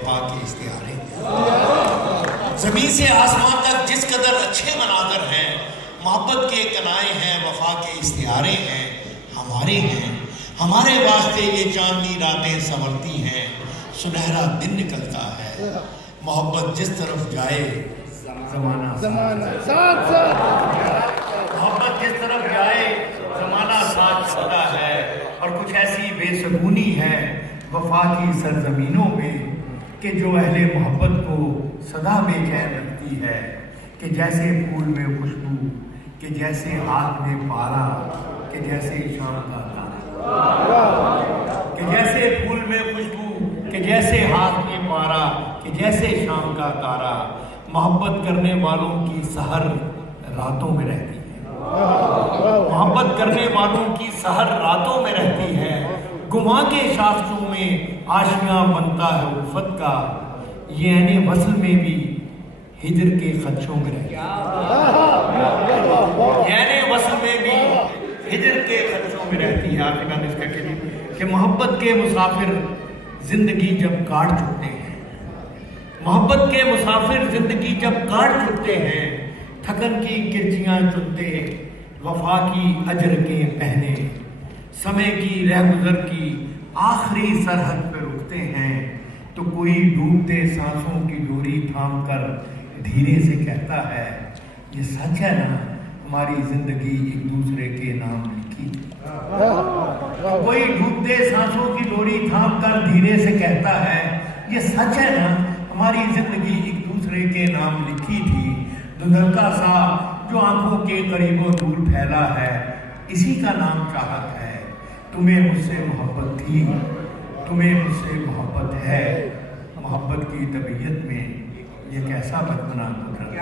وفا کے استعارے ہیں۔ زمین سے آسمان تک جس قدر اچھے مناظر ہیں، محبت کے کنائے ہیں، وفا کے استعارے ہیں، ہمارے ہیں۔ ہمارے واسطے یہ چاندنی راتیں سنورتی ہیں، سنہرا دن نکلتا ہے۔ محبت جس طرف جائے زمانہ ساتھ محبت جس طرف جائے زمانہ ساتھ چلتا ہے۔ اور کچھ ایسی بے سکونی ہے وفا کی سرزمینوں میں کہ جو اہل محبت کو سدا بے چین رکھتی ہے، کہ جیسے پھول میں خوشبو، کہ جیسے ہاتھ میں پارا، کہ جیسے شام کا تارا، کہ جیسے پھول میں خوشبو، کہ جیسے ہاتھ میں پارا، کہ جیسے شام کا تارا۔ محبت کرنے والوں کی سحر راتوں میں رہتی ہے، محبت کرنے والوں کی سحر راتوں میں رہتی ہے۔ گما کے شاخسوں میں آشیاں بنتا ہے الفت کا، یہ عین وصل میں بھی ہجر کے خدشوں میں رہتی ہے، یعنی وصل میں بھی ہجر کے خدشوں میں رہتی ہے۔ آپ نے اس کا کہ محبت کے مسافر زندگی جب کاٹ چکتے ہیں، محبت کے مسافر زندگی جب کاٹ چکتے ہیں، تھکن کی کرچیاں چنتے وفا کی اجر کے پہنے، سمے کی رہگزر کی آخری سرحد پہ رکتے ہیں، تو کوئی ڈوبتے سانسوں کی ڈوری تھام کر دھیرے سے کہتا ہے، یہ سچ ہے نا ہماری زندگی ایک دوسرے کے نام لکھی تھی۔ کوئی ڈوبتے سانسوں کی ڈوری تھام کر دھیرے سے کہتا ہے، یہ سچ ہے نا ہماری زندگی ایک دوسرے کے نام لکھی تھی۔ دھندلکا سا جو آنکھوں کے قریب و دور پھیلا ہے، اسی کا نام چاہت ہے۔ تمہیں مجھ سے محبت تھی، تمہیں مجھ سے محبت ہے، محبت کی طبیعت میں یہ کیسا بدمنا قدرت۔